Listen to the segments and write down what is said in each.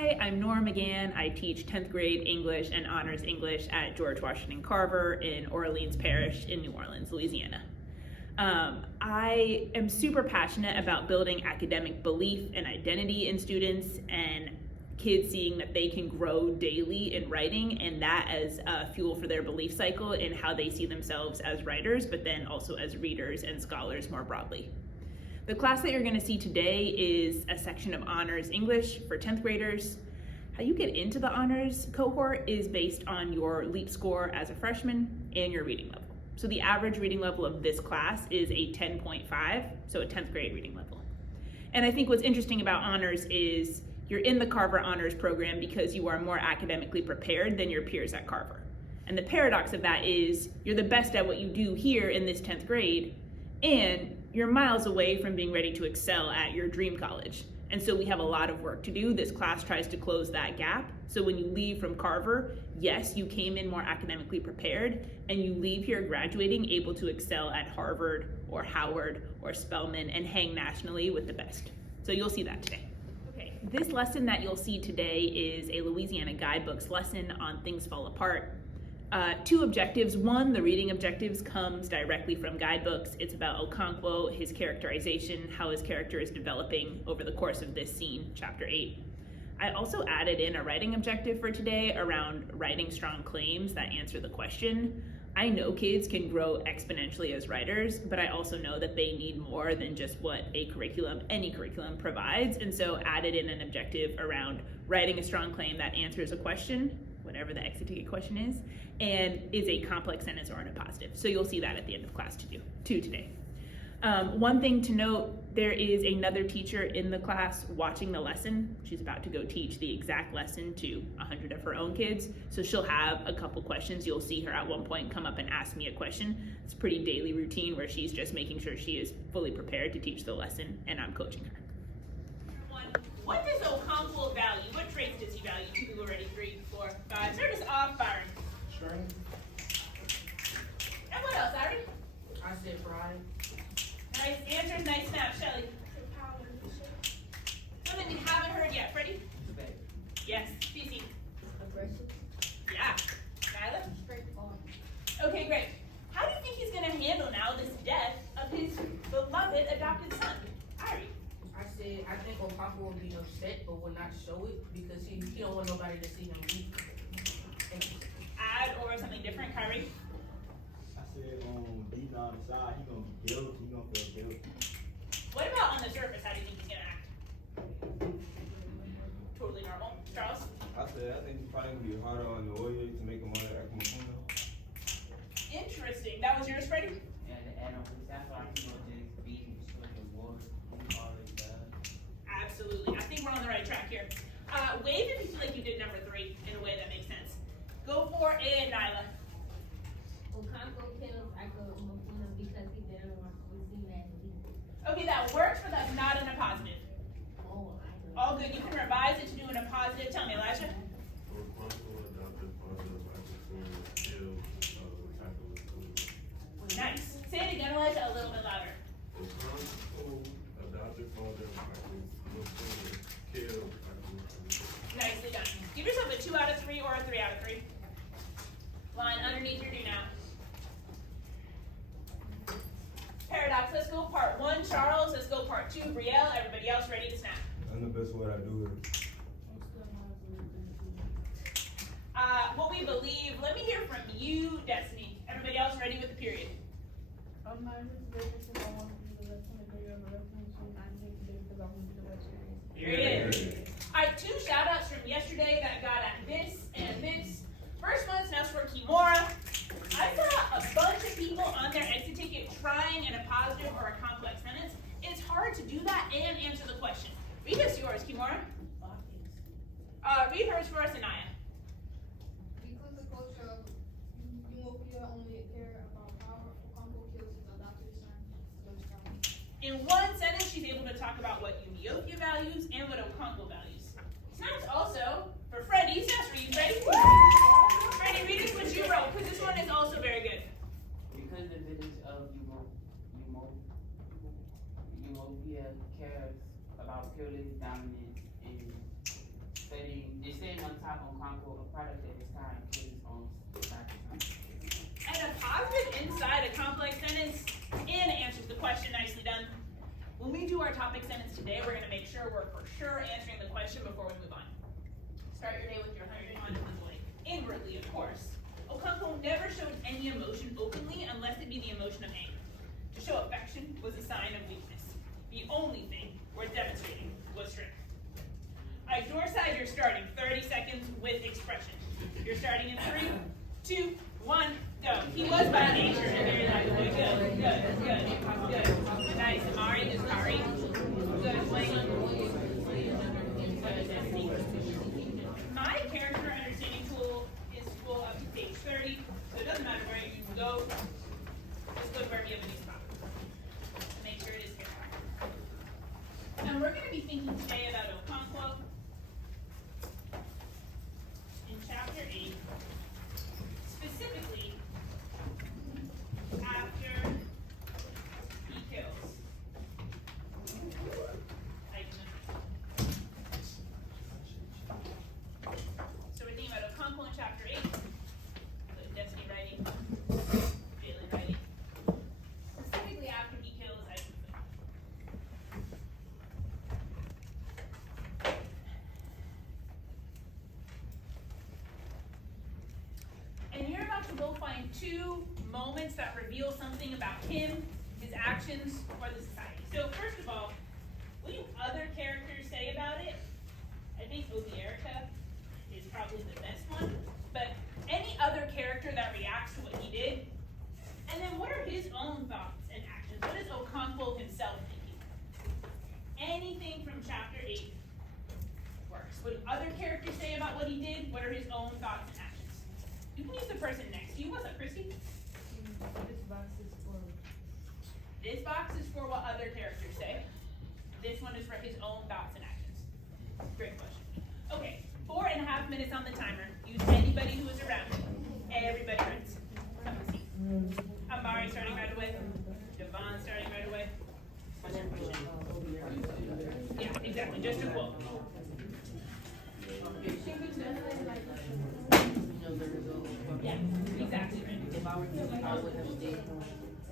Hi, I'm Nora McGann. I teach 10th grade English and Honors English at George Washington Carver in Orleans Parish in New Orleans, Louisiana. I am super passionate about building academic belief and identity in students and kids seeing that they can grow daily in writing, and that as fuel for their belief cycle in how they see themselves as writers, but then also as readers and scholars more broadly. The class that you're going to see today is a section of Honors English for 10th graders. How you get into the honors cohort is based on your LEAP score as a freshman and your reading level. So the average reading level of this class is a 10.5, so a 10th grade reading level. And I think what's interesting about honors is you're in the Carver Honors Program because you are more academically prepared than your peers at Carver. And the paradox of that is you're the best at what you do here in this 10th grade, and you're miles away from being ready to excel at your dream college. And so we have a lot of work to do. This class tries to close that gap. So when you leave from Carver, yes, you came in more academically prepared, and you leave here graduating able to excel at Harvard or Howard or Spelman and hang nationally with the best. So you'll see that today. Okay, this lesson that you'll see today is a Louisiana guidebooks lesson on Things Fall Apart. Two objectives. One, the reading objectives comes directly from guidebooks. It's about Okonkwo, his characterization, how his character is developing over the course of this scene, chapter 8. I also added in a writing objective for today around writing strong claims that answer the question. I know kids can grow exponentially as writers, but I also know that they need more than just what any curriculum provides. And so added in an objective around writing a strong claim that answers a question, whatever the exit ticket question is, and is a complex sentence or in a positive. So you'll see that at the end of class two today. One thing to note, there is another teacher in the class watching the lesson. She's about to go teach the exact lesson to 100 of her own kids. So she'll have a couple questions. You'll see her at one point come up and ask me a question. It's a pretty daily routine where she's just making sure she is fully prepared to teach the lesson, and I'm coaching her. What does Okonkwo value? What traits does he value? 2 people ready, 3, 4, 5. Start us off, Byron. Strength. And what else, Ari? I said pride. Nice answers, nice snap, Shelly. Something we haven't heard yet. Freddie? Respect. Yes. Cece? Aggressive. Yeah. Nyla? Straightforward. Okay, great. How do you think he's going to handle now this death of his beloved adopted son? Ari? I said I think Okonkwo will be upset but will not show it because he don't want nobody to see him weak. Add or something different, Kyrie? I said deep down inside he gonna be guilty, he gonna feel guilty. What about on the surface? How do you think he's going to act? Totally normal. Charles? I think he's probably gonna be harder on the lawyer to make him under Akamafundo. Interesting. That was yours, Freddie? And that's why he will just beat him to the war. He already does. Absolutely. I think we're on the right track here. Wave if you feel like you did number 3 in a way that makes sense. Go for it, Nyla. Okonkwo kills Akamafundo because he didn't want to be seen as weak. Okay, that works, but that's not in a positive. Oh, I know. All good. You can revise it to do in a positive. Tell me, Elijah. Nice. Say it again, Elijah, a little bit louder. Nicely done. Give yourself a 2 out of 3 or a 3 out of 3. Line underneath your do now. Paradox, let's go part 1. Charles, let's go part 2. Brielle, everybody else ready to snap. That's the best way I do it. What we believe, let me hear from you, Destiny. Everybody else ready with the period? Period. All right, 2 shout outs from yesterday that got at this and this. First one is now for Kimura. I saw a bunch of people on their exit ticket trying in a positive or a complex sentence. It's hard to do that and answer the question. Read us yours, Kimura. Read hers for us, Anaya. Because the culture of Umopia only care about power, Okonkwo kills his adopted son. In one sentence, she's able to talk about what Ethiopia values and what Okonkwo values. Snaps also for Freddie. Snaps for you, Freddie. Freddie, read us what you wrote, because this one is also very good. Because the village of Umopia cares about purely dominance and studying top Okonkwo, a product of his time, with his own sacrifice. And a positive inside a complex sentence and answers the question. Nicely done. When we do our topic sentence today, we're going to make sure we're for sure answering the question before we move on. Start your day with your 100 inwardly, of course. Okonkwo never showed any emotion openly unless it be the emotion of anger. To show affection was a sign of weakness. The only thing worth demonstrating was strength. All right, door side, you're starting 30 seconds with expression. You're starting in 3, 2, 1, go. He was by nature a very lively boy. Good. Nice. Amari is Kari. Good. Blake. My character understanding tool is full up to page 30, so it doesn't matter where you go. Just go to wherever you have a new spot. Make sure it is here. And we're going to be thinking today about Okonkwo in chapter 8, specifically after he kills. So we're thinking about Okonkwo in chapter 8, Destiny writing, Jalen writing, specifically after he kills Aikenfoot. And you're about to go find 2 moments that reveal something about him, his actions, or the society. So first of all, what do other characters say about it? I think Obierica is probably the best one, but any other character that reacts to what he did, and then what are his own thoughts and actions? What is Okonkwo himself thinking? Anything from chapter 8 works. What do other characters say about what he did? What are his own thoughts and actions? You can use the person next to you. What's up, Christy? This box is for. This box is for what other characters say. This one is for his own thoughts and actions. Great question. Okay, 4.5 minutes on the timer. Use anybody who is around you. Everybody runs. Come and see. Amari starting right away. Devon starting right away. What's your question? Yeah, exactly. Just a quote. Yeah, exactly right. If I were you, I would have stayed home.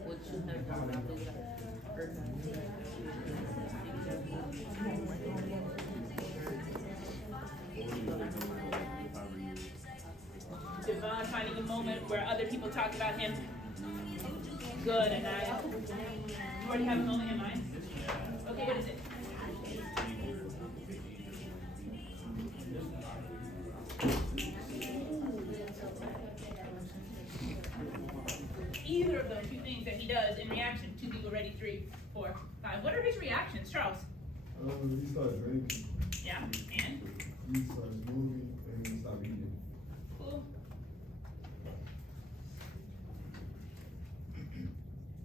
What you have done about this? Devon finding a moment where other people talk about him. Good, and you already have a moment in mind? Okay, what is it? Either of those 2 things that he does in reaction. 2 people ready, 3, 4, 5. What are his reactions, Charles? He started drinking. Yeah, and? He started moving and he stopped eating. Cool.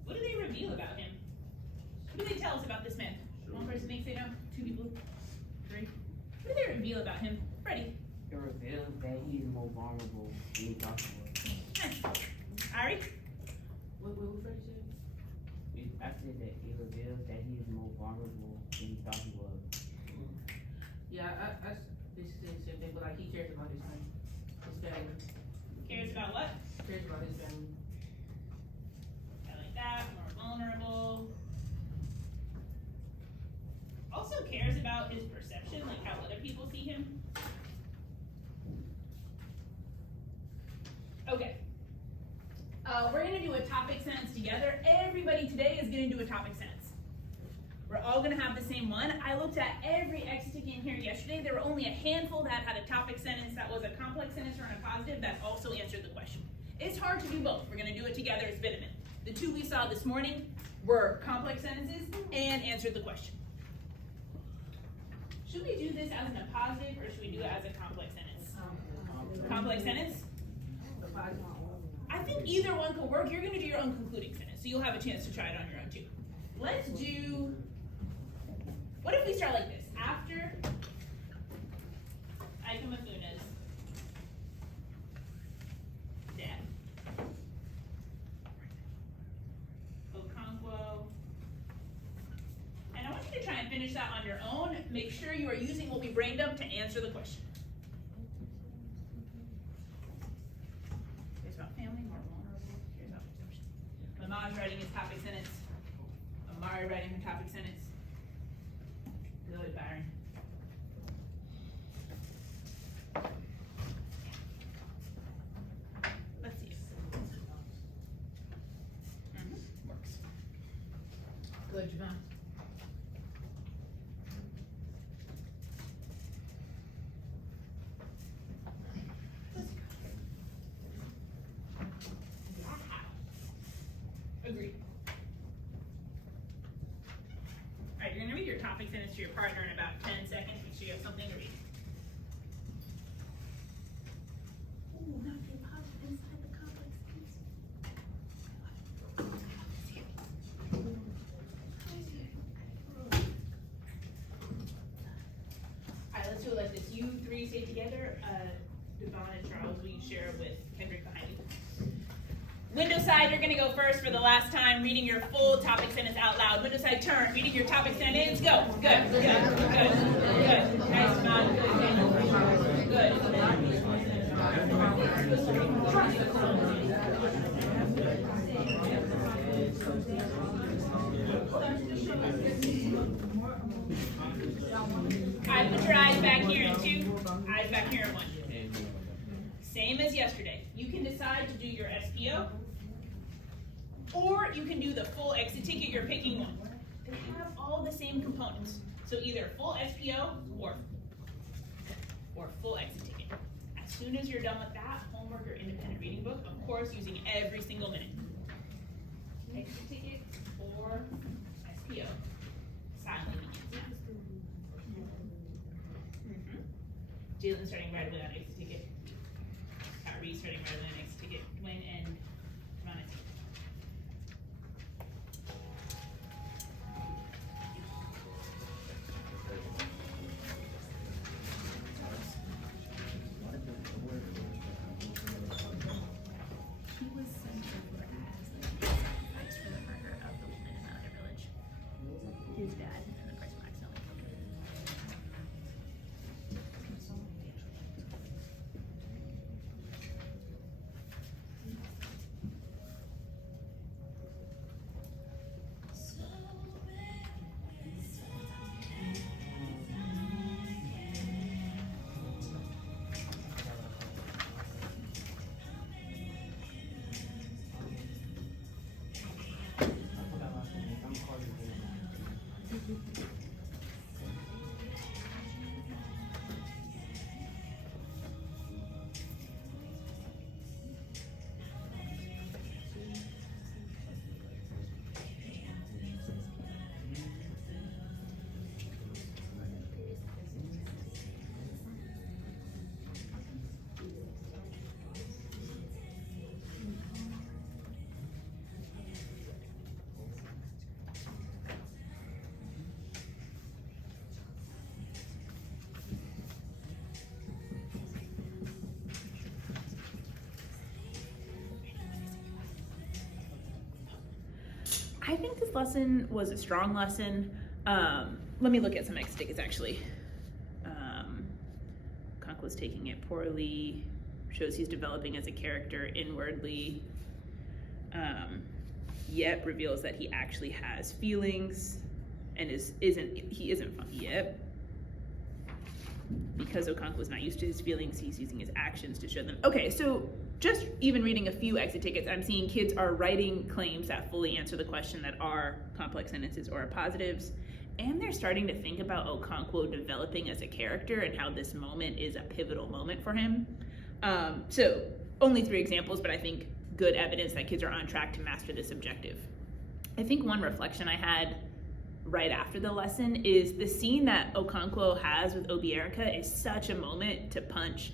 What do they reveal about him? What do they tell us about this man? One person thinks they know, 2 people, 3. What do they reveal about him? Freddie. It reveals that he is more vulnerable than he thought he was. Nice. Ari? What Freddie said? I said that it reveals that he is more vulnerable than he thought he was. Yeah, I basically the same thing, but like he cares about his family. Cares about what? Cares about his family. I like that. More vulnerable. Also cares about his perception, like how other people see him. Okay. We're gonna do a topic sentence together. Everybody today is gonna do a topic sentence. We're all gonna have the same one. I looked at every exit in here yesterday. There were only a handful that had a topic sentence that was a complex sentence or a positive that also answered the question. It's hard to do both. We're gonna do it together as Vitamin. The 2 we saw this morning were complex sentences and answered the question. Should we do this as a positive or should we do it as a complex sentence? Complex sentence? I think either one could work. You're going to do your own concluding sentence, so you'll have a chance to try it on your own too. Let's do, what if we start like this? After Ike Mafuna's death, Okonkwo, and I want you to try and finish that on your own. Make sure you are using what we brain dumped to answer the question. Amaj writing his topic sentence. Amari writing her topic sentence. Good, Byron. Let's see. Works. Good, Javon. Agreed. Alright, you're gonna read your topic sentence to your partner in about 10 seconds. Make sure you have something to read. Ooh, now get positive inside the complex piece. Alright, let's do it like this. You three stay together. Devon and Charles, will you share with Kendrick behind you? Window side, you're gonna go first for the last time, reading your full topic sentence out loud. Window side, turn, reading your topic sentence, go. Good, good, good, good. Nice, Devon. Good. Alright, put your eyes back here in 2, eyes back here in 1. Same as yesterday. You can decide to do your SPO, or you can do the full exit ticket. You're picking one. They have all the same components. So either full SPO or full exit ticket. As soon as you're done with that, homework or independent reading book, of course, using every single minute. Exit ticket or SPO. Silently begins now. Jalen starting right away on exit ticket. Kyrie starting right away on exit ticket. Dwayne and Ron. He was sent over as like sacrifice for the murder of the woman in the other village. His dad and the Christ Black Stone. I think this lesson was a strong lesson. Let me look at some exit tickets actually. Conqua's taking it poorly, shows he's developing as a character inwardly. Yep reveals that he actually has feelings and isn't funny yet. Because Okonkwo's not used to his feelings, he's using his actions to show them. Okay, so just even reading a few exit tickets, I'm seeing kids are writing claims that fully answer the question that are complex sentences or are positives, and they're starting to think about Okonkwo developing as a character and how this moment is a pivotal moment for him. So only 3 examples, but I think good evidence that kids are on track to master this objective. I think one reflection I had right after the lesson is the scene that Okonkwo has with Obi Erica is such a moment to punch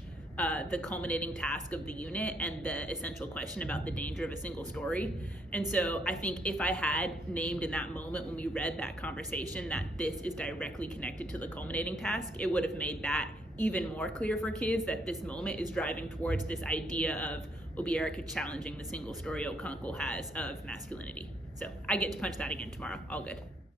the culminating task of the unit and the essential question about the danger of a single story. And so I think if I had named in that moment when we read that conversation that this is directly connected to the culminating task, it would have made that even more clear for kids that this moment is driving towards this idea of Obi Erica challenging the single story Okonkwo has of masculinity. So I get to punch that again tomorrow. All good.